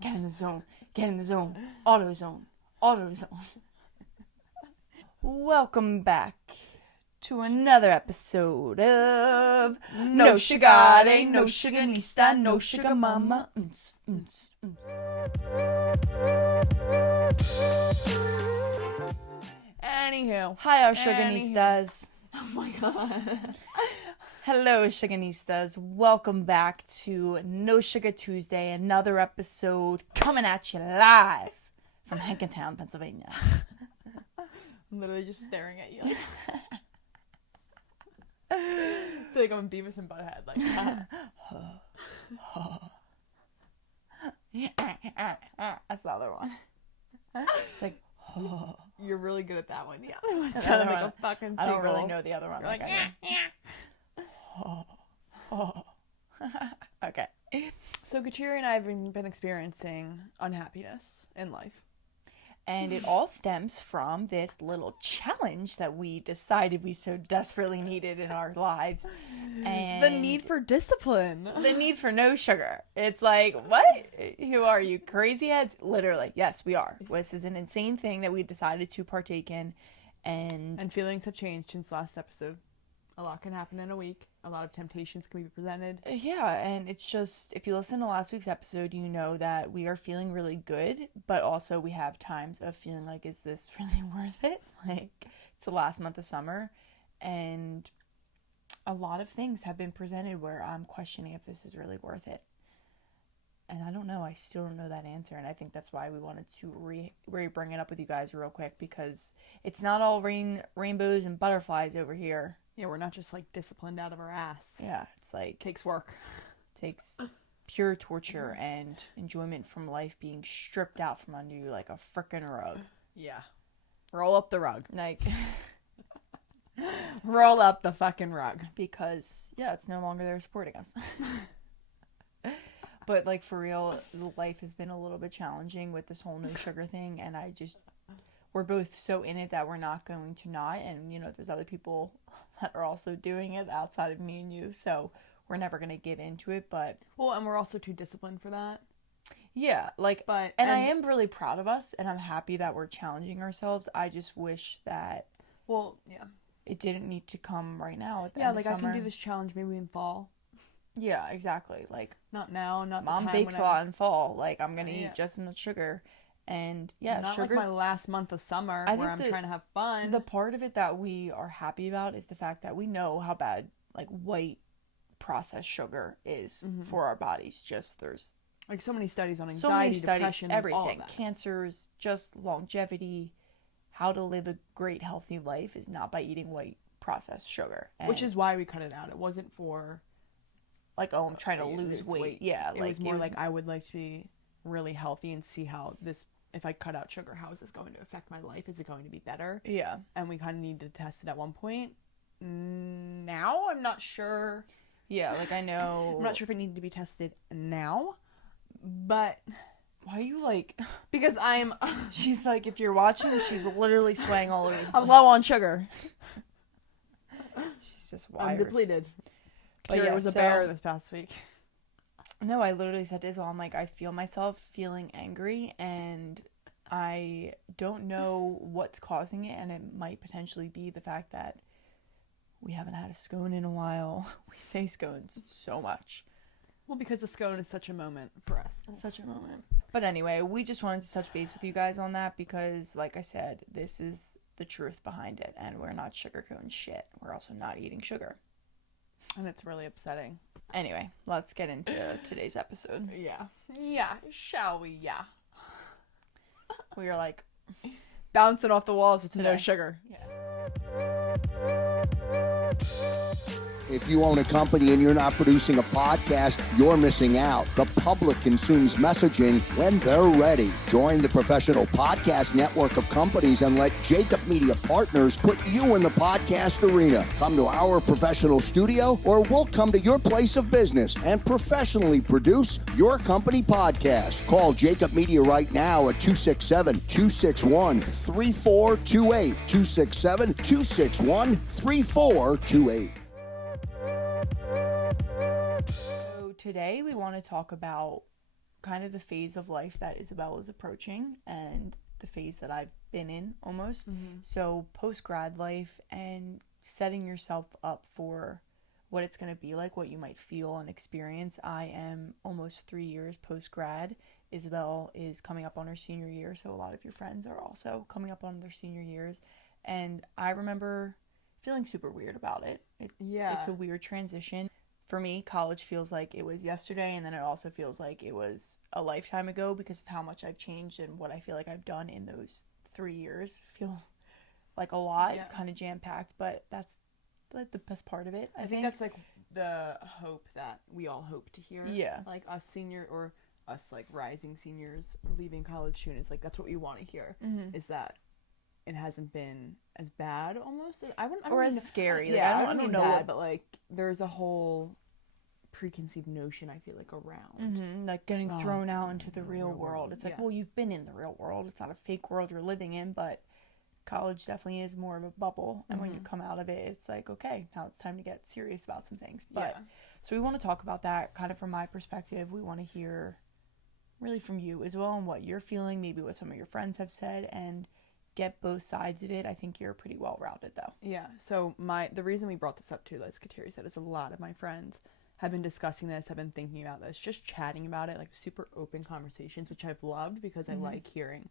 Get in the zone. Get in the zone. Auto zone. Auto zone. Welcome back to another episode of No Sugar, ain't no sugarista, no sugar mama. Anywho. Hi, our sugarnistas. Oh my god. Hello, sugarnistas. Welcome back to No Sugar Tuesday, another episode coming at you live from Hankintown, Pennsylvania. I'm literally just staring at you. I feel like I'm in Beavis and Butthead. Like, that's the other one. It's like, you're really good at that one. The other one The sounded other like one, a fucking I don't seagull. really know the other one. You're like, Okay. So Kateri and I have been experiencing unhappiness in life. And it all stems from this little challenge that we decided we so desperately needed in our lives. And The need for discipline. the need for no sugar. It's like, what? Who are you, crazy heads? Literally, yes, we are. This is an insane thing that we decided to partake in. And feelings have changed since last episode. A lot can happen in a week. A lot of temptations can be presented. Yeah, and it's just, if you listen to last week's episode, you know that we are feeling really good, but also we have times of feeling like, is this really worth it? Like, it's the last month of summer, and a lot of things have been presented where I'm questioning if this is really worth it. And I don't know, I still don't know that answer, and I think that's why we wanted to bring it up with you guys real quick, because it's not all rainbows and butterflies over here. Yeah, we're not just like disciplined out of our ass. Yeah, it's like, Takes work. takes pure torture and enjoyment from life being stripped out from under you like a frickin' rug. Yeah. Roll up the rug. Like, Roll up the fucking rug. because, yeah, it's no longer there supporting us. But, like, for real, life has been a little bit challenging with this whole no sugar thing, and we're both so in it that we're not going to not, and, you know, there's other people that are also doing it outside of me and you, so we're never going to get into it, but... Well, and we're also too disciplined for that. Yeah, like, But and I am really proud of us, and I'm happy that we're challenging ourselves. I just wish that Well, yeah. it didn't need to come right now at the Yeah, end like of I summer. can do this challenge maybe in fall. Yeah, exactly. Like, Not now, not the Mom time bakes when a lot in fall. Like, I'm gonna Yeah. eat just enough sugar, and yeah, not sugar's like my last month of summer I where think I'm trying to have fun. the part of it that we are happy about is the fact that we know how bad like white processed sugar is for our bodies. Just there's Like so many studies on so many anxiety, studies, depression, and all everything, of that. cancers, just longevity, how to live a great healthy life is not by eating white processed sugar. And Which is why we cut it out. It wasn't for like, oh, I'm trying to lose weight. Yeah, it like was more like I would like to be really healthy and see how this, if I cut out sugar, how is this going to affect my life? Is it going to be better? yeah. And we kind of needed to test it at one point. Now I'm not sure. Yeah, like I know. I'm not sure if it needed to be tested now, but Why are you like? because I'm She's like, if you're watching, she's literally swaying all over. I'm low on sugar. She's just I'm wired. depleted. But Kateri yeah, was a so- bear this past week. No, I literally said to Isabelle, I'm like, I feel myself feeling angry, and I don't know what's causing it, and it might potentially be the fact that we haven't had a scone in a while. We say scones so much. Well, because the scone is such a moment for us. Such a moment. But anyway, we just wanted to touch base with you guys on that because, like I said, this is the truth behind it, and we're not sugarcoating shit. We're also not eating sugar. And it's really upsetting. Anyway, let's get into today's episode. Yeah. Yeah. Shall we? Yeah. We are like, Bouncing off the walls with no Today. sugar. If you own a company and you're not producing a podcast, you're missing out. The public consumes messaging when they're ready. Join the professional podcast network of companies and let Jacob Media Partners put you in the podcast arena. Come to our professional studio, or we'll come to your place of business and professionally produce your company podcast. Call Jacob Media right now at 267-261-3428. 267-261-3428. So today we want to talk about kind of the phase of life that Isabelle is approaching and the phase that I've been in almost. So post-grad life and setting yourself up for what it's going to be like, what you might feel and experience. I am almost 3 years post-grad. Isabelle is coming up on her senior year, so a lot of your friends are also coming up on their senior years. And I remember feeling super weird about it. It's a weird transition. For me, college feels like it was yesterday, and then it also feels like it was a lifetime ago because of how much I've changed and what I feel like I've done in those 3 years. Feels like a lot, kind of jam-packed, but that's like the best part of it. I think that's like the hope that we all hope to hear. Yeah. Like us senior, or us like rising seniors leaving college soon, is like that's what we want to hear, is that it hasn't been as bad almost. I don't or even as scary. Yeah, Like, I don't know bad, what, but like there's a whole preconceived notion, I feel like, around like getting thrown out into the real world. It's like, Yeah. well, you've been in the real world. It's not a fake world you're living in, but college definitely is more of a bubble. And when you come out of it, it's like, okay, now it's time to get serious about some things. But so we want to talk about that kind of from my perspective. We want to hear really from you as well and what you're feeling, maybe what some of your friends have said, and get both sides of it. I think you're pretty well-rounded though. Yeah. So the reason we brought this up too, as Kateri said, is a lot of my friends have been discussing this, have been thinking about this, just chatting about it, like super open conversations, which I've loved because I like hearing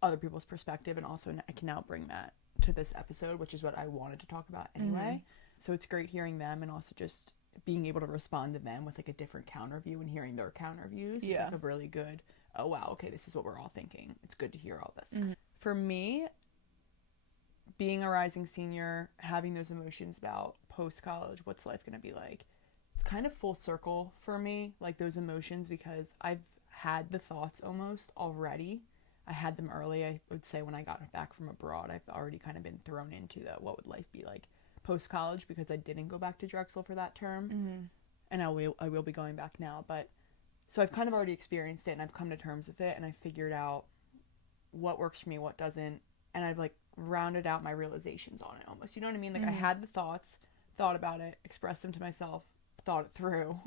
other people's perspective, and also I can now bring that to this episode, which is what I wanted to talk about anyway. So it's great hearing them, and also just being able to respond to them with like a different counter view, and hearing their counter views is like a really good, oh wow, okay, this is what we're all thinking. It's good to hear all this. For me, being a rising senior, having those emotions about post-college, what's life going to be like, it's kind of full circle for me, like those emotions, because I've had the thoughts almost already. I had them early. I would say when I got back from abroad, I've already kind of been thrown into what would life be like post-college, because I didn't go back to Drexel for that term. And I will be going back now. But so I've kind of already experienced it, and I've come to terms with it, and I figured out what works for me, what doesn't, and I've like rounded out my realizations on it almost. You know what I mean? Like I had the thoughts, thought about it, expressed them to myself, thought it through,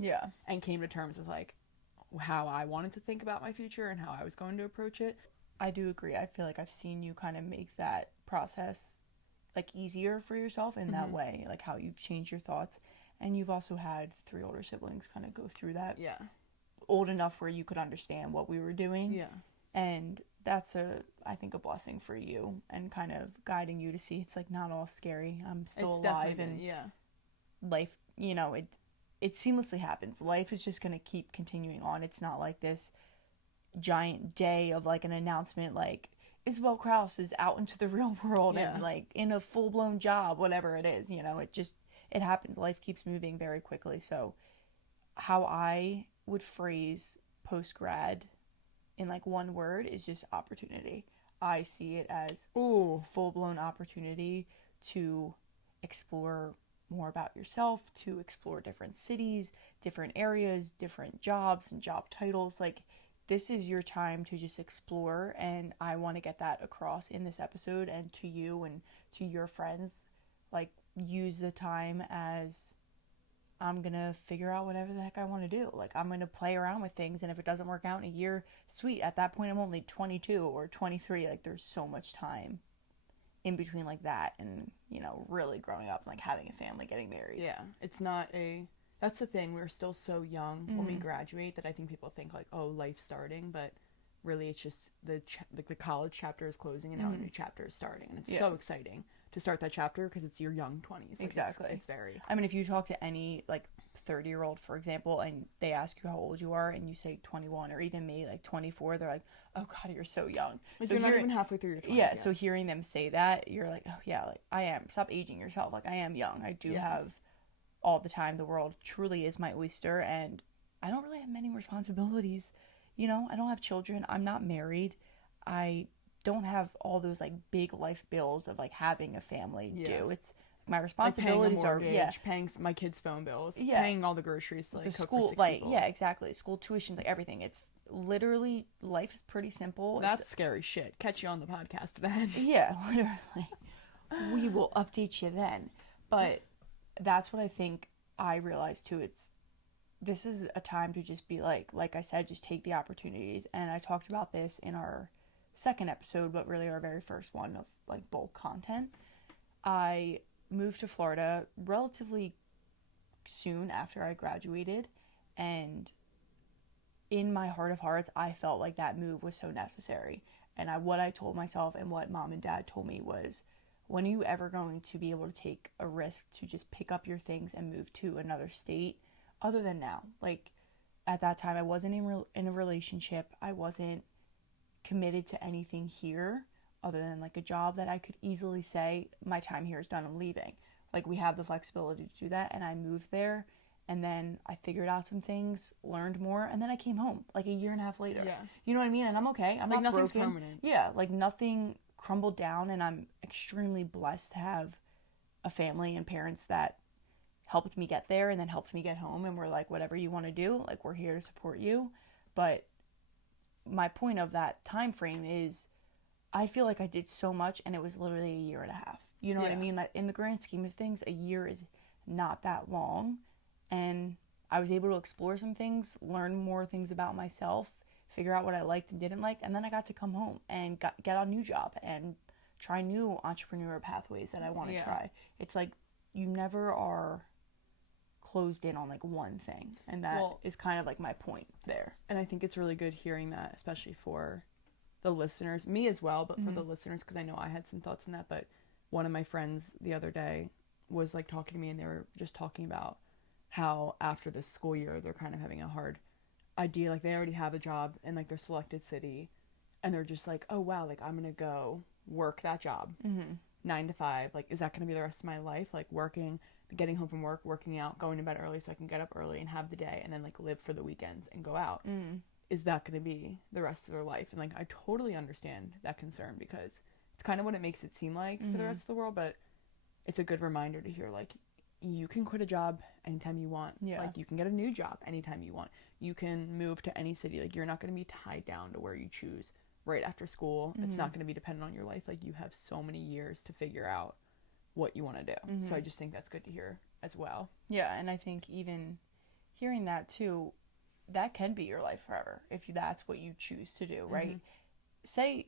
and came to terms with like how I wanted to think about my future and how I was going to approach it. I do agree. I feel like I've seen you kind of make that process like easier for yourself in that way, like how you've changed your thoughts. And you've also had 3 older siblings kind of go through that. Yeah. Old enough where you could understand what we were doing. Yeah. And that's I think a blessing for you, and kind of guiding you to see it's like not all scary. I'm still alive, and life, you know, it seamlessly happens. Life is just going to keep continuing on. It's not like this giant day of like an announcement like Isabelle Krause is out into the real world and like in a full-blown job, whatever it is, you know, it happens. Life keeps moving very quickly. So how I would phrase post-grad in like one word is just opportunity. I see it as full-blown opportunity to explore more about yourself, to explore different cities, different areas, different jobs and job titles. Like, this is your time to just explore, and I want to get that across in this episode, and to you and to your friends. Like, use the time as I'm gonna figure out whatever the heck I want to do. Like, I'm gonna play around with things, and if it doesn't work out in a year, sweet. At that point, I'm only 22 or 23. Like, there's so much time in between like that and, you know, really growing up, like having a family, getting married. Yeah, it's not that's the thing, we're still so young when we graduate that I think people think like, oh, life's starting, but really it's just the college chapter is closing, and now a new chapter is starting, and it's so exciting to start that chapter because it's your young 20s. Like, exactly. It's very, I mean, if you talk to any like 30-year-old, for example, and they ask you how old you are and you say 21, or even me like 24, they're like, oh god, you're so young. like, So you're not even halfway through your 20s yeah, yet. so hearing them say that, you're like, oh yeah, like I am. Stop aging yourself. Like, I am young. I do have all the time. The world truly is my oyster, and I don't really have many responsibilities. You know, I don't have children. I'm not married. I don't have all those like big life bills of like having a family do. It's my responsibilities like paying a mortgage, are paying my kids' phone bills, paying all the groceries to like the cook school, for 6 like people. yeah, exactly. School tuitions, like everything. It's literally life is pretty simple. That's scary shit. Catch you on the podcast then. Yeah, literally. We will update you then. But that's what I think I realized too. This is a time to just be like I said, just take the opportunities. And I talked about this in our second episode, but really our very first one of like bulk content. I moved to Florida relatively soon after I graduated, and in my heart of hearts, I felt like that move was so necessary. And what I told myself and what mom and dad told me was, when are you ever going to be able to take a risk to just pick up your things and move to another state other than now? Like, at that time, I wasn't in a relationship. I wasn't committed to anything here other than like a job that I could easily say, my time here is done, I'm leaving. Like, we have the flexibility to do that. And I moved there, and then I figured out some things, learned more, and then I came home like a year and a half later. Yeah. You know what I mean? And I'm okay. I'm like not nothing's broken. permanent. Yeah, like nothing crumbled down, and I'm extremely blessed to have a family and parents that helped me get there and then helped me get home, and we're like, whatever you want to do, like, we're here to support you. But my point of that time frame is, I feel like I did so much, and it was literally a year and a half. You know what I mean? Like, in the grand scheme of things, a year is not that long, and I was able to explore some things, learn more things about myself, figure out what I liked and didn't like, and then I got to come home and get a new job and try new entrepreneur pathways that I want to try. It's like, you never are closed in on like one thing, and that is kind of like my point there. And I think it's really good hearing that, especially for the listeners, me as well, but for the listeners, because I know I had some thoughts on that. But one of my friends the other day was like talking to me, and they were just talking about how after this school year they're kind of having a hard idea. Like, they already have a job in like their selected city, and they're just like, oh wow, like I'm gonna go work that job 9 to 5. Like, is that gonna be the rest of my life? Like, working, getting home from work, working out, going to bed early so I can get up early and have the day, and then like live for the weekends and go out. Is that gonna be the rest of their life? And like, I totally understand that concern, because it's kind of what it makes it seem like for the rest of the world. But it's a good reminder to hear, like, you can quit a job anytime you want. Like, you can get a new job anytime you want. You can move to any city. Like, you're not going to be tied down to where you choose right after school. It's not going to be dependent on your life. Like, you have so many years to figure out what you want to do. So I just think that's good to hear as well. Yeah, and I think even hearing that too, that can be your life forever if that's what you choose to do, right? Say,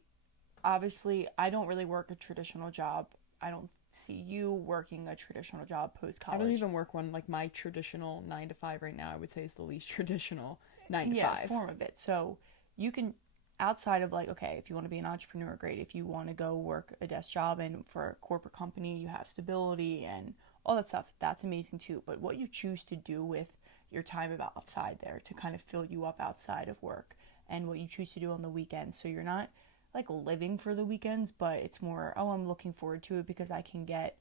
obviously, I don't really work a traditional job. I don't see you working a traditional job post-college. I don't even work one. Like, my traditional 9 to 5 right now, I would say, is the least traditional 9 to 5 form of it. So you can, outside of like, okay, if you want to be an entrepreneur, great. If you want to go work a desk job and for a corporate company, you have stability and all that stuff, that's amazing too. But what you choose to do with your time about outside there to kind of fill you up outside of work, and what you choose to do on the weekends, so you're not like living for the weekends, but it's more, oh, I'm looking forward to it because I can get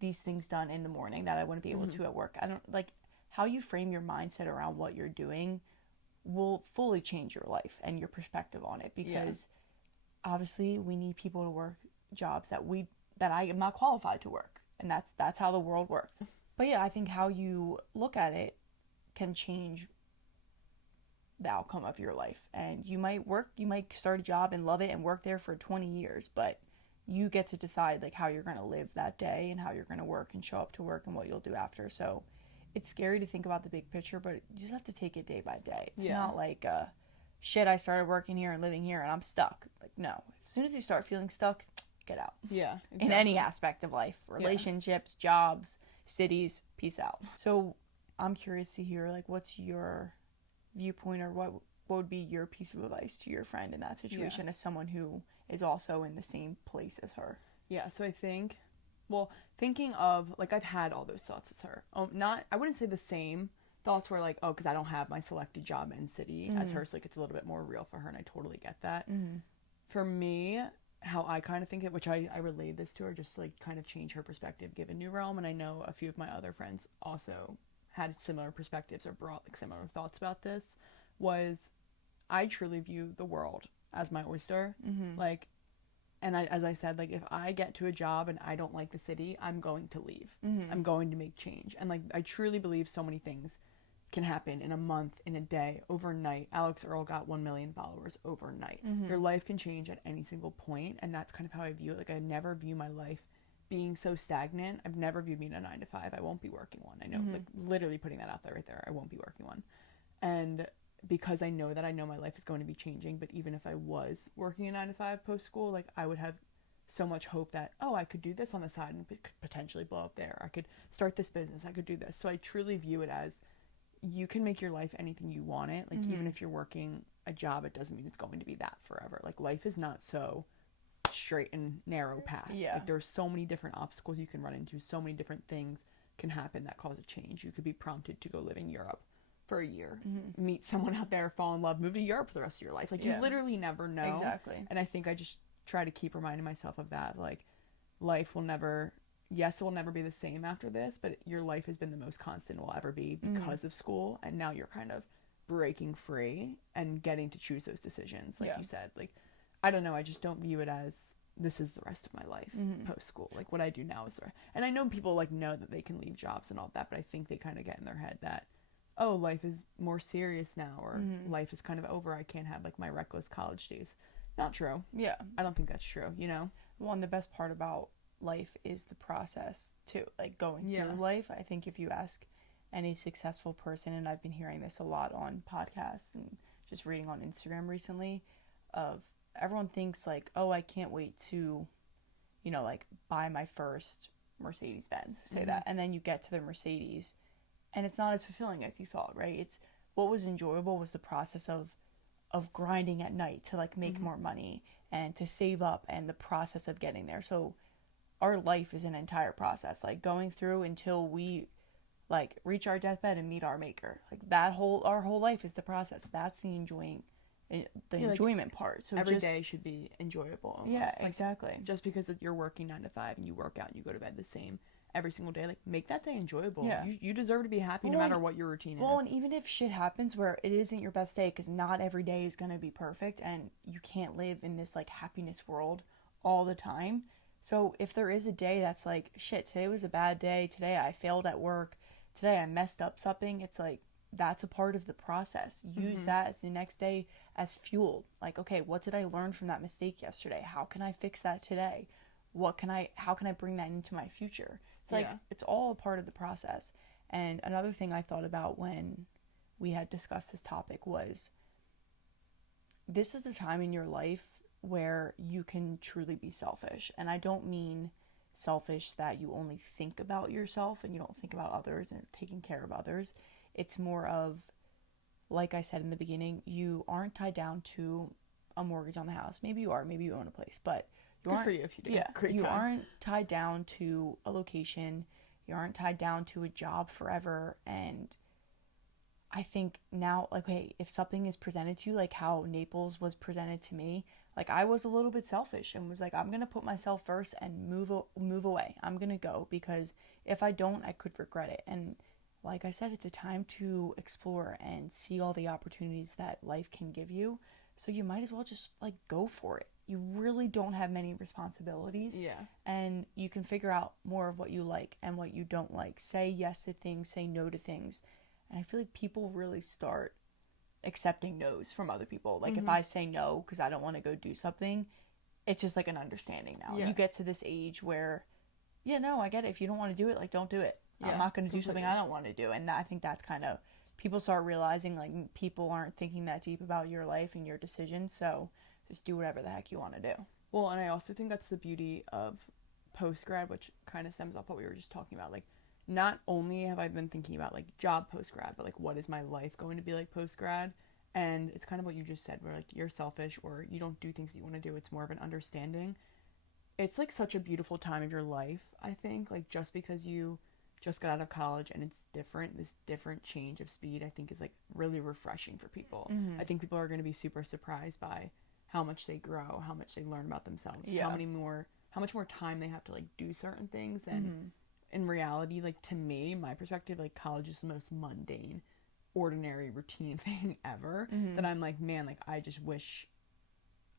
these things done in the morning that I wouldn't be able to at work. I don't like how you frame your mindset around what you're doing will fully change your life and your perspective on it, because obviously we need people to work jobs that I am not qualified to work, and that's how the world works. But yeah, I think how you look at it can change the outcome of your life. And you might start a job and love it and work there for 20 years, but you get to decide like how you're going to live that day and how you're going to work and show up to work and what you'll do after. So it's scary to think about the big picture, but you just have to take it day by day. It's not like shit, I started working here and living here and I'm stuck. Like, no, as soon as you start feeling stuck, get out. Yeah, exactly. In any aspect of life, relationships, jobs, cities, peace out. So I'm curious to hear, like, what's your viewpoint, or what would be your piece of advice to your friend in that situation as someone who is also in the same place as her? Yeah, so I think, well, thinking of, like, I've had all those thoughts as her. I wouldn't say the same thoughts were like, oh, because I don't have my selected job in city as her, so like it's a little bit more real for her, and I totally get that. For me, how I kind of think it, which I relayed this to her just to like kind of change her perspective, give a new realm. And I know a few of my other friends also had similar perspectives or brought like similar thoughts about this, was I truly view the world as my oyster. Like, and as I said, like if I get to a job and I don't like the city, I'm going to leave. I'm going to make change. And like I truly believe so many things can happen in a month, in a day, overnight. Alex Earl got 1 million followers overnight. Your life can change at any single point, and that's kind of how I view it. Like I never view my life being so stagnant. I've never viewed being a 9 to 5. I won't be working one. I know, like literally putting that out there right there. I won't be working one. And because I know that, I know my life is going to be changing. But even if I was working a 9 to 5 post school, like I would have so much hope that, oh, I could do this on the side and it could potentially blow up there. I could start this business. I could do this. So I truly view it as, you can make your life anything you want it. Like even if you're working a job, it doesn't mean it's going to be that forever. Like life is not so straight and narrow path. Like there's so many different obstacles you can run into. So many different things can happen that cause a change. You could be prompted to go live in Europe for a year, meet someone out there, fall in love, move to Europe for the rest of your life. Like you literally never know. Exactly. And I think I just try to keep reminding myself of that. Like life will never, yes, it will never be the same after this, but your life has been the most constant it will ever be because of school. And now you're kind of breaking free and getting to choose those decisions. Like you said, like, I don't know. I just don't view it as this is the rest of my life post school. Like what I do now is, and I know people like know that they can leave jobs and all that, but I think they kind of get in their head that, oh, life is more serious now, or life is kind of over. I can't have like my reckless college days. Not true. Yeah. I don't think that's true, you know? Well, and the best part about life is the process too, like going through life. I think if you ask any successful person, and I've been hearing this a lot on podcasts and just reading on Instagram recently, of everyone thinks like, oh, I can't wait to, you know, like buy my first Mercedes Benz, say that, and then you get to the Mercedes and it's not as fulfilling as you thought, right? It's what was enjoyable was the process of grinding at night to like make more money and to save up, and the process of getting there. So our life is an entire process, like going through until we like reach our deathbed and meet our maker. Like our whole life is the process. That's the enjoyment part. So every day should be enjoyable almost. Yeah, like, exactly. Just because you're working 9 to 5 and you work out and you go to bed the same every single day, like make that day enjoyable. Yeah. You deserve to be happy no matter what your routine is. Well, and even if shit happens where it isn't your best day, because not every day is going to be perfect, and you can't live in this like happiness world all the time. So if there is a day that's like, shit, today was a bad day, today I failed at work, today I messed up something, it's like, that's a part of the process. Use that as the next day as fuel. Like, okay, what did I learn from that mistake yesterday? How can I fix that today? How can I bring that into my future? It's like, it's all a part of the process. And another thing I thought about when we had discussed this topic was, this is a time in your life where you can truly be selfish. And I don't mean selfish that you only think about yourself and you don't think about others and taking care of others. It's more of, like I said in the beginning, you aren't tied down to a mortgage on the house. Maybe you are, maybe you own a place, but good for you if you do. Yeah, great you time. aren't tied down to a location. You aren't tied down to a job forever. And I think now, like, hey, if something is presented to you, like how Naples was presented to me, like I was a little bit selfish and was like, I'm gonna put myself first and move away. I'm gonna go, because if I don't, I could regret it. And like I said, it's a time to explore and see all the opportunities that life can give you. So you might as well just like go for it. You really don't have many responsibilities. Yeah. And you can figure out more of what you like and what you don't like. Say yes to things, say no to things. And I feel like people really start accepting no's from other people. Like if I say no because I don't want to go do something, it's just like an understanding now. Yeah. You get to this age where, yeah, no, I get it. If you don't want to do it, like don't do it. Yeah, I'm not going to do something I don't want to do. And I think that's kind of, people start realizing like people aren't thinking that deep about your life and your decisions. So just do whatever the heck you want to do. Well, and I also think that's the beauty of post-grad, which kind of stems off what we were just talking about. Like, not only have I been thinking about like job post-grad, but like what is my life going to be like post-grad? And it's kind of what you just said, where like you're selfish or you don't do things that you want to do. It's more of an understanding. It's like such a beautiful time of your life, I think. Like just because you just got out of college and it's different, this different change of speed, I think is like really refreshing for people. I think people are going to be super surprised by how much they grow, how much they learn about themselves, how much more time they have to like do certain things. And in reality, like to me, my perspective, like college is the most mundane, ordinary, routine thing ever, that I'm like, man, like I just wish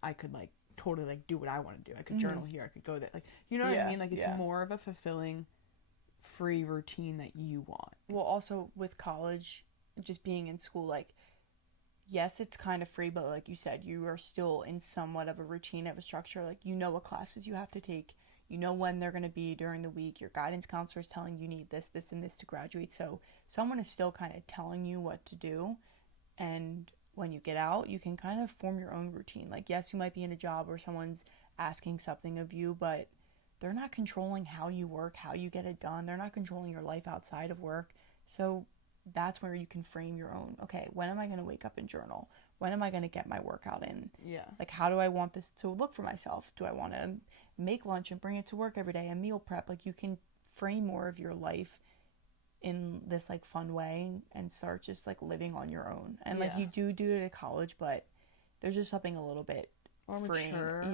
I could like totally like do what I want to do. I could journal here, I could go there, like, you know what I mean? Like it's more of a fulfilling, free routine that you want. Well, also with college, just being in school, like, yes, it's kind of free, but like you said, you are still in somewhat of a routine, of a structure. Like, you know what classes you have to take, you know when they're going to be during the week, your guidance counselor is telling you need this, this, and this to graduate. So someone is still kind of telling you what to do. And when you get out, you can kind of form your own routine. Like, yes, you might be in a job where someone's asking something of you, but they're not controlling how you work, how you get it done. They're not controlling your life outside of work. So that's where you can frame your own, okay, when am I going to wake up and journal? When am I going to get my workout in? Yeah. Like, how do I want this to look for myself? Do I want to make lunch and bring it to work every day and meal prep? Like, you can frame more of your life in this like fun way and start just like living on your own. And like you do it at college, but there's just something a little bit more freeing. Mature,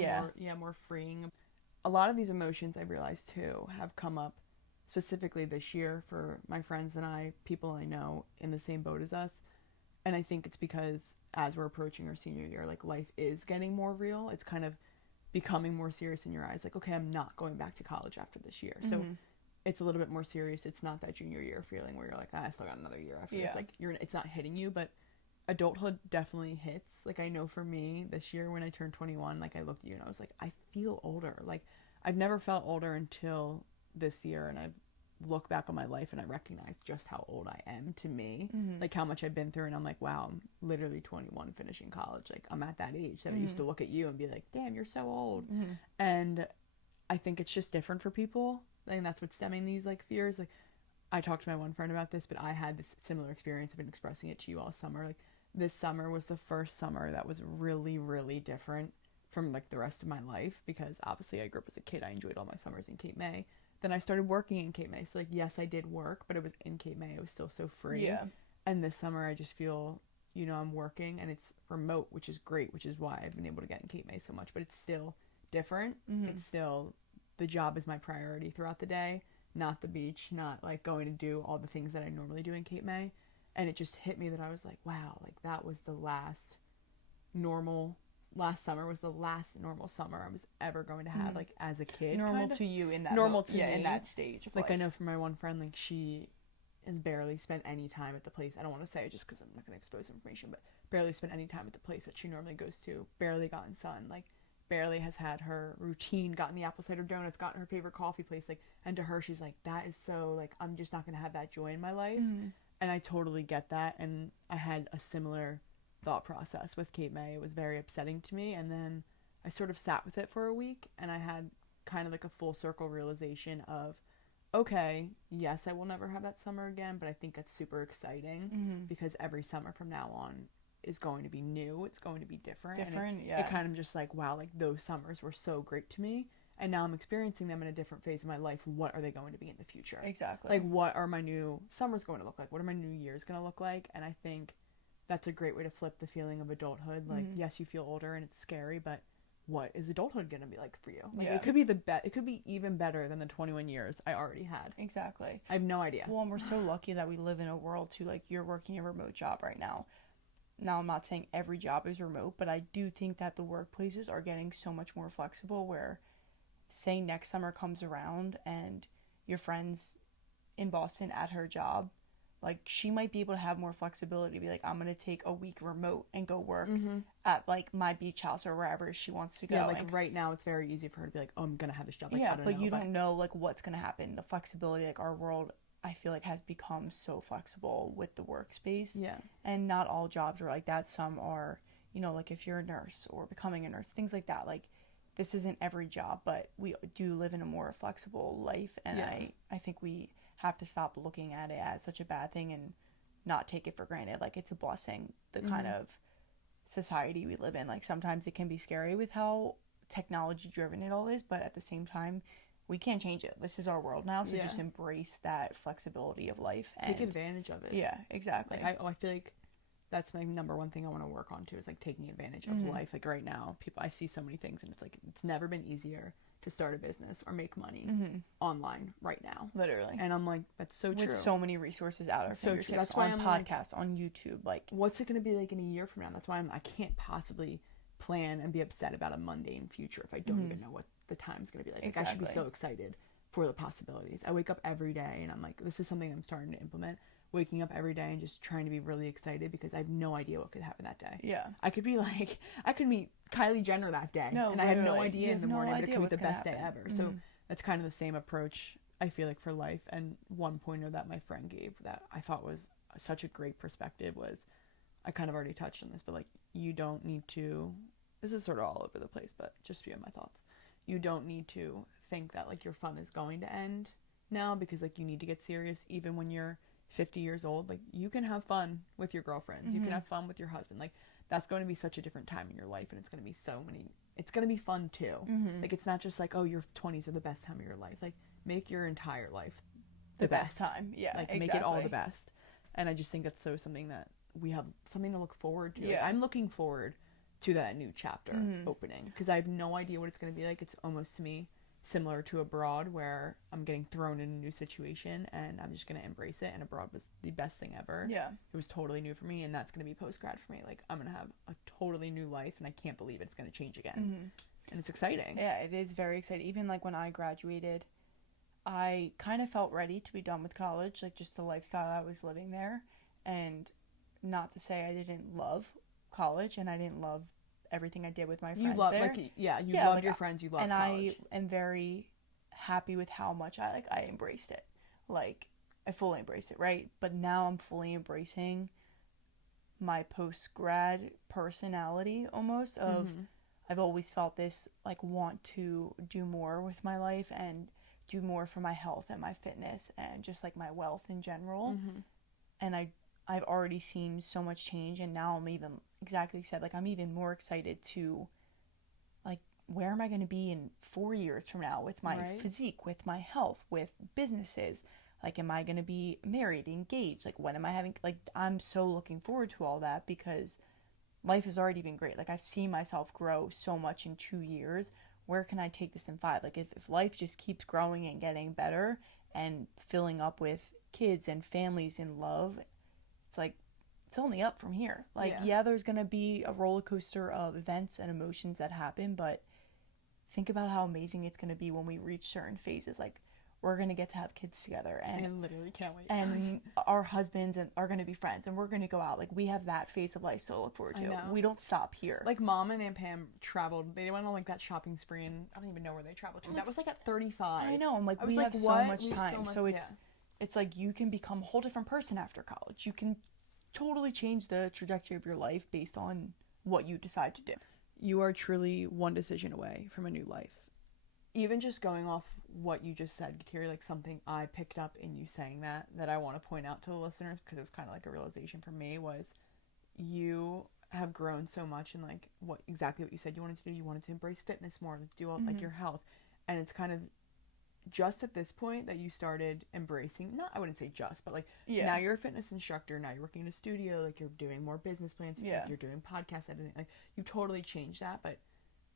more freeing. A lot of these emotions, I realized too, have come up specifically this year for my friends and I, people I know in the same boat as us. And I think it's because as we're approaching our senior year, like life is getting more real. It's kind of becoming more serious in your eyes. Like, okay, I'm not going back to college after this year. So it's a little bit more serious. It's not that junior year feeling where you're like, I still got another year after this. Like, it's not hitting you, but adulthood definitely hits. Like, I know for me this year when I turned 21, like I looked at you and I was like, I feel older. Like, I've never felt older until this year, and I've looked back on my life and I recognize just how old I am to me, like how much I've been through, and I'm like, wow, I'm literally 21 finishing college. Like, I'm at that age that I used to look at you and be like, damn, you're so old. And I think it's just different for people. I think that's what's stemming these like fears. Like, I talked to my one friend about this, but I had this similar experience. I've been expressing it to you all summer. Like, this summer was the first summer that was really, really different from like the rest of my life, because obviously I grew up as a kid. I enjoyed all my summers in Cape May. Then I started working in Cape May. So like, yes, I did work, but it was in Cape May. It was still so free. Yeah. And this summer I just feel, you know, I'm working and it's remote, which is great, which is why I've been able to get in Cape May so much, but it's still different. It's still, the job is my priority throughout the day, not the beach, not like going to do all the things that I normally do in Cape May. And it just hit me that I was like, wow, like that was the last summer was the last normal summer I was ever going to have, like as a kid. Normal kinda. to you in that normal to me. in that stage of like life. I know from my one friend, like she has barely spent any time at the place. I don't want to say it just because I'm not going to expose information, but barely spent any time at the place that she normally goes to. Barely gotten sun. Like, barely has had her routine, gotten the apple cider donuts, gotten her favorite coffee place. Like, and to her, she's like, that is so, like, I'm just not going to have that joy in my life. And I totally get that. And I had a similar thought process with Cape May. It was very upsetting to me. And then I sort of sat with it for a week, and I had kind of like a full circle realization of, okay, yes, I will never have that summer again, but I think that's super exciting because every summer from now on is going to be new. It's going to be different. It kind of just like, wow, like those summers were so great to me, and now I'm experiencing them in a different phase of my life. What are they going to be in the future? Exactly. Like, what are my new summers going to look like? What are my new years going to look like? And I think that's a great way to flip the feeling of adulthood. Like, yes, you feel older and it's scary, but what is adulthood going to be like for you? Like, it could be it could be even better than the 21 years I already had. Exactly. I have no idea. Well, and we're so lucky that we live in a world too, like, you're working a remote job right now. Now, I'm not saying every job is remote, but I do think that the workplaces are getting so much more flexible where, say next summer comes around and your friend's in Boston at her job, like, she might be able to have more flexibility to be like, I'm going to take a week remote and go work at, like, my beach house or wherever she wants to go. Yeah, like, right now it's very easy for her to be like, oh, I'm going to have this job. Like, yeah, but you don't know, like, what's going to happen. The flexibility, like, our world, I feel like, has become so flexible with the workspace. Yeah. And not all jobs are like that. Some are, you know, like, if you're a nurse or becoming a nurse, things like that. Like, this isn't every job, but we do live in a more flexible life. And I think we have to stop looking at it as such a bad thing and not take it for granted. Like, it's a blessing, the kind of society we live in. Like, sometimes it can be scary with how technology driven it all is, but at the same time, we can't change it. This is our world now, so just embrace that flexibility of life and take advantage of it. Yeah, exactly. Like, I feel like that's my number one thing I want to work on too, is like taking advantage of life. Like right now, I see so many things, and it's like it's never been easier to start a business or make money online right now. Literally. And I'm like, that's so true. With so many resources at our fingertips. True. That's why on I'm podcasts, on YouTube. Like, what's it going to be like in a year from now? That's why I can't possibly plan and be upset about a mundane future if I don't even know what the time's going to be like. Exactly. I should be so excited for the possibilities. I wake up every day and I'm like, this is something I'm starting to implement. Waking up every day and just trying to be really excited because I have no idea what could happen that day. Yeah. I could be like, I could meet Kylie Jenner that day. No, and I have no literally. idea You in the have no morning, but it idea could be the what's best gonna day happen. ever. So that's kind of the same approach I feel like for life. And one pointer that my friend gave that I thought was such a great perspective was, I kind of already touched on this, but like, you don't need to, this is sort of all over the place, but just a few of my thoughts. You don't need to think that like your fun is going to end now, because like you need to get serious even when you're 50 years old. Like, you can have fun with your girlfriends, you can have fun with your husband. Like, that's going to be such a different time in your life, and it's going to be it's going to be fun too. Like, it's not just like, oh, your 20s are the best time of your life. Like, make your entire life the best time. Yeah, like exactly. Make it all the best. And I just think that's so something that we have something to look forward to. Yeah. Like, I'm looking forward to that new chapter opening, because I have no idea what it's going to be like. It's almost, to me, similar to abroad, where I'm getting thrown in a new situation and I'm just going to embrace it. And abroad was the best thing ever. Yeah. It was totally new for me, and that's going to be post-grad for me. Like, I'm going to have a totally new life, and I can't believe it's going to change again. And it's exciting. Yeah, it is very exciting. Even like when I graduated, I kind of felt ready to be done with college, like just the lifestyle I was living there. And not to say I didn't love college and I didn't love everything I did with my friends there. You love your friends, you love and college. I am very happy with how much I embraced it. Like, I fully embraced it, right? But now I'm fully embracing my post-grad personality almost of I've always felt this like want to do more with my life and do more for my health and my fitness and just like my wealth in general. And I've already seen so much change, and now I'm even, exactly said, like, I'm even more excited to, like, where am I going to be in 4 years from now with my physique, with my health, with businesses? Like, am I going to be married, engaged? Like, when am I having, like, I'm so looking forward to all that, because life has already been great. Like, I've seen myself grow so much in 2 years. Where can I take this in 5? Like, if life just keeps growing and getting better and filling up with kids and families and love, it's like, it's only up from here. Like, yeah, there's going to be a roller coaster of events and emotions that happen, but think about how amazing it's going to be when we reach certain phases. Like, we're going to get to have kids together, and I literally can't wait. And our husbands are going to be friends, and we're going to go out. Like, we have that phase of life to look forward to. We don't stop here. Like, Mom and Aunt Pam traveled. They went on like that shopping spree, and I don't even know where they traveled to. That was like at 35. I know. I'm like, we have so much time. So it's like you can become a whole different person after college. You can totally change the trajectory of your life based on what you decide to do. You are truly one decision away from a new life. Even just going off what you just said, Kateri, like something I picked up in you saying that I want to point out to the listeners, because it was kind of like a realization for me, was you have grown so much in like exactly what you said you wanted to do. You wanted to embrace fitness more, like do all like your health. And it's kind of just at this point that you started embracing, not, I wouldn't say just, but like now you're a fitness instructor, now you're working in a studio, like you're doing more business plans, like you're doing podcast editing, like you totally changed that, but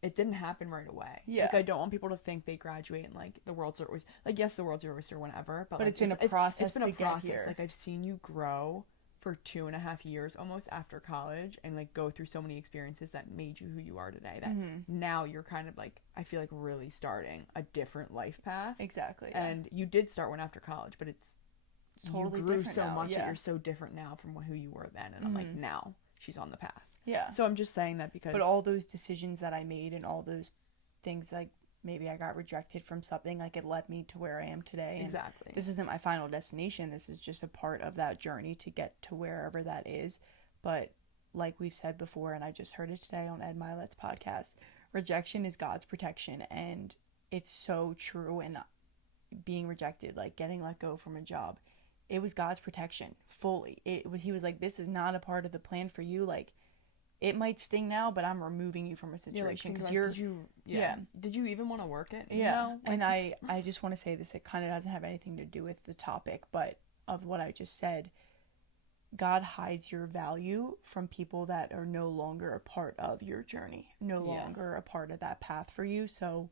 it didn't happen right away. Like, I don't want people to think they graduate and like the world's their oyster. Like, yes, the world's your oyster whenever, but like, it's been a process. It's been a process. Get here. Like, I've seen you grow for 2.5 years almost after college, and like go through so many experiences that made you who you are today, that now you're kind of like, I feel like really starting a different life path. Exactly. And you did start one after college, but it's totally you grew so now, much that you're so different now from who you were then. And I'm like, now she's on the path. Yeah. So I'm just saying that because... But all those decisions that I made and all those things, like, maybe I got rejected from something, like, it led me to where I am today. Exactly. This isn't my final destination. This is just a part of that journey to get to wherever that is. But like we've said before, and I just heard it today on Ed Milet's podcast, rejection is God's protection. And it's so true. And being rejected, like getting let go from a job, it was God's protection, fully. He was like, this is not a part of the plan for you. Like, it might sting now, but I'm removing you from a situation because you're. Did you even want to work it? Yeah. And I just want to say this. It kind of doesn't have anything to do with the topic, but of what I just said. God hides your value from people that are no longer a part of your journey, no longer a part of that path for you. So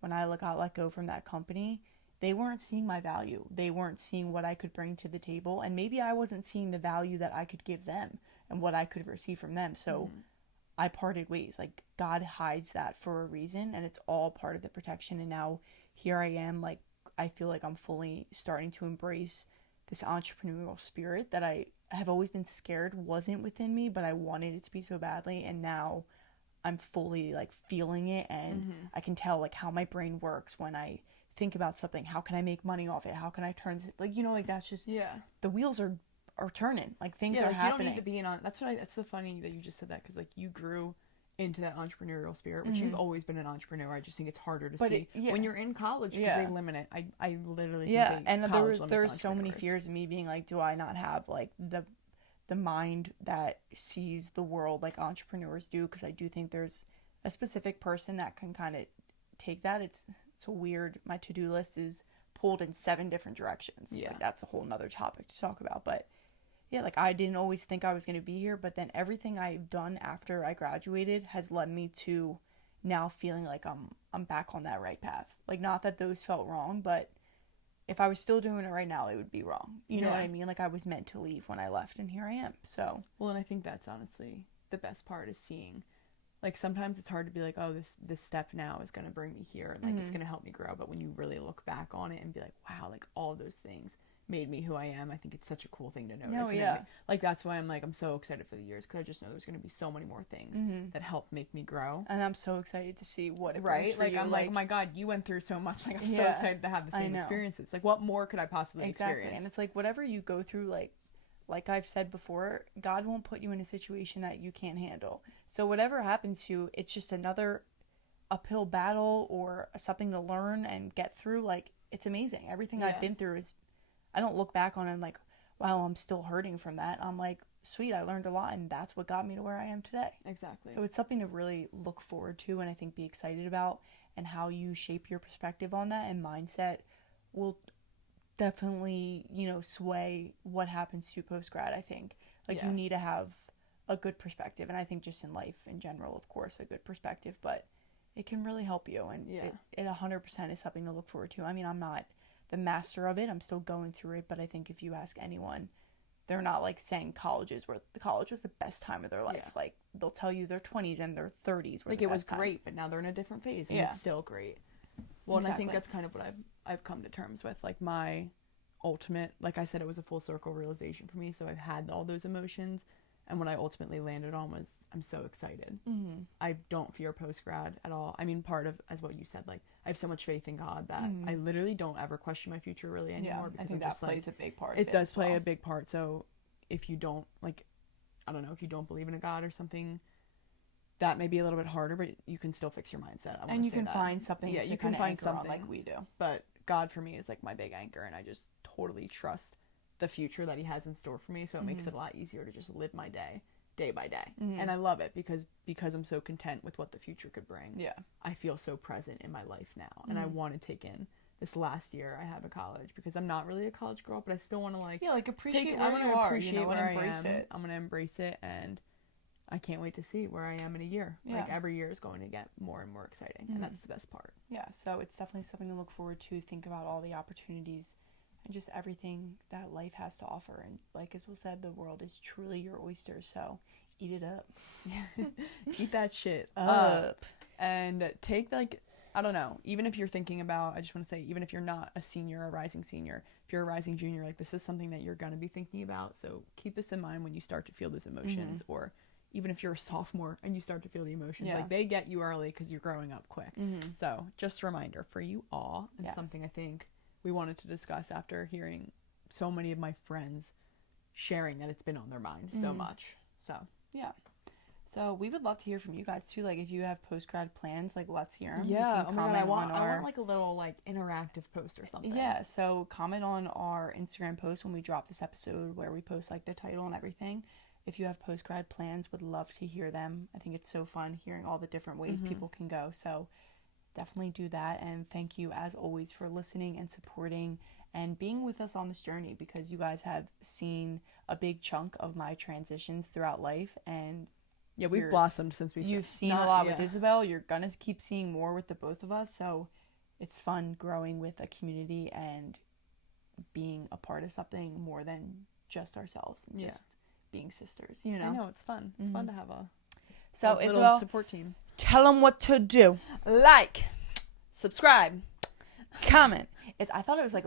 when I got let go from that company, they weren't seeing my value. They weren't seeing what I could bring to the table. And maybe I wasn't seeing the value that I could give them and what I could receive from them. So I parted ways. Like, God hides that for a reason, and it's all part of the protection. And now here I am, like, I feel like I'm fully starting to embrace this entrepreneurial spirit that I have always been scared wasn't within me, but I wanted it to be so badly. And now I'm fully like feeling it, and I can tell like how my brain works when I think about something. How can I make money off it? How can I turn this, like, you know, like that's just the wheels are turning, like things are like, happening. You don't need to be in on. That's the funny that you just said that, because like you grew into that entrepreneurial spirit, which you've always been an entrepreneur. I just think it's harder to see when you're in college, because they limit it. I literally think and there's so many fears of me being like, do I not have like the mind that sees the world like entrepreneurs do? Because I do think there's a specific person that can kind of take that. It's so weird. My to-do list is pulled in 7 different directions. Like, that's a whole nother topic to talk about. But yeah, like I didn't always think I was going to be here, but then everything I've done after I graduated has led me to now feeling like I'm back on that right path. Like, not that those felt wrong, but if I was still doing it right now, it would be wrong. You know what I mean? Like, I was meant to leave when I left, and here I am. So, well, and I think that's honestly the best part, is seeing, like, sometimes it's hard to be like, oh, this step now is going to bring me here, and like it's going to help me grow. But when you really look back on it and be like, wow, like all those things made me who I am, I think it's such a cool thing to notice. Like, that's why I'm so excited for the years, because I just know there's going to be so many more things that help make me grow. And I'm so excited to see what it brings for like you. I'm like, oh my god, you went through so much. Like, I'm so excited to have the same experiences. Like, what more could I possibly experience? And it's like, whatever you go through, like I've said before, God won't put you in a situation that you can't handle. So whatever happens to you, it's just another uphill battle or something to learn and get through. Like, it's amazing. Everything I've been through is, I don't look back on it and like, wow, I'm still hurting from that. I'm like, sweet, I learned a lot, and that's what got me to where I am today. Exactly. So it's something to really look forward to, and I think be excited about, and how you shape your perspective on that and mindset will definitely, you know, sway what happens to you post-grad. I think like you need to have a good perspective, and I think just in life in general, of course, a good perspective, but it can really help you, and it 100% is something to look forward to. I mean, I'm not the master of it, I'm still going through it, but I think if you ask anyone, they're not like saying college was the best time of their life. Like, they'll tell you their 20s and their 30s were like, it was great, but now they're in a different phase, and it's still great. Well, and I think that's kind of what I've come to terms with. Like, my ultimate, like I said, it was a full circle realization for me. So I've had all those emotions, and what I ultimately landed on was, I'm so excited. I don't fear post-grad at all. I mean, part of, as what you said, like, I have so much faith in God that I literally don't ever question my future really anymore. Because I think that plays a big part. It does play a big part. So if you don't, like, I don't know, if you don't believe in a God or something, that may be a little bit harder, but you can still fix your mindset. And you can find something. Yeah, you can find something like we do. But God for me is like my big anchor, and I just totally trust the future that He has in store for me. So it makes it a lot easier to just live my day by day. And I love it because I'm so content with what the future could bring. Yeah, I feel so present in my life now, and I want to take in this last year I have at college, because I'm not really a college girl, but I still want to appreciate where you are. Appreciate where I embrace am. it. I'm gonna embrace it, and I can't wait to see where I am in a year. Like, every year is going to get more and more exciting, and that's the best part. Yeah, so it's definitely something to look forward to. Think about all the opportunities and just everything that life has to offer. And like Isabelle said, the world is truly your oyster, so eat it up. Eat that shit up. And take, like, I don't know, even if you're thinking about, I just want to say, even if you're not a senior, a rising senior, if you're a rising junior, like, this is something that you're going to be thinking about. So keep this in mind when you start to feel those emotions, or even if you're a sophomore and you start to feel the emotions, like, they get you early because you're growing up quick. So just a reminder for you all, and something I think we wanted to discuss after hearing so many of my friends sharing that it's been on their mind so much. So yeah. So we would love to hear from you guys too. Like, if you have post-grad plans, like, let's hear them. Yeah. Oh my God, I want like a little like interactive post or something. Yeah. So comment on our Instagram post when we drop this episode, where we post like the title and everything. If you have post-grad plans, would love to hear them. I think it's so fun hearing all the different ways people can go. So definitely do that. And thank you as always for listening and supporting and being with us on this journey, because you guys have seen a big chunk of my transitions throughout life, and yeah, we've blossomed since you've seen a lot with Isabelle. You're gonna keep seeing more with the both of us, so it's fun growing with a community and being a part of something more than just ourselves and just being sisters, you know. I know, it's fun. It's fun to have a little Isabelle, support team. Tell them what to do. Like, subscribe, comment. I thought it was like,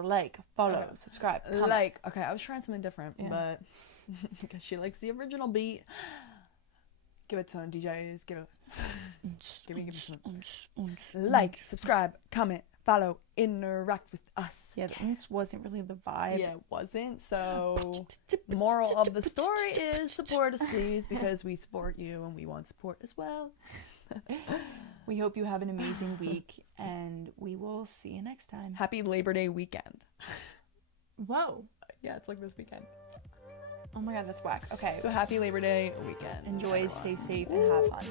follow, subscribe, comment. Like. Okay, I was trying something different, but because she likes the original beat. Give it some DJs. Give me some. Like, subscribe, comment, follow, interact with us. Yeah, this wasn't really the vibe. Yeah, it wasn't. So, moral of the story is support us, please, because we support you and we want support as well. We hope you have an amazing week, and we will see you next time. Happy Labor Day weekend. Whoa. Yeah, it's like this weekend. Oh my god, that's whack. Okay. So happy Labor Day weekend. Enjoy, stay safe, and have fun.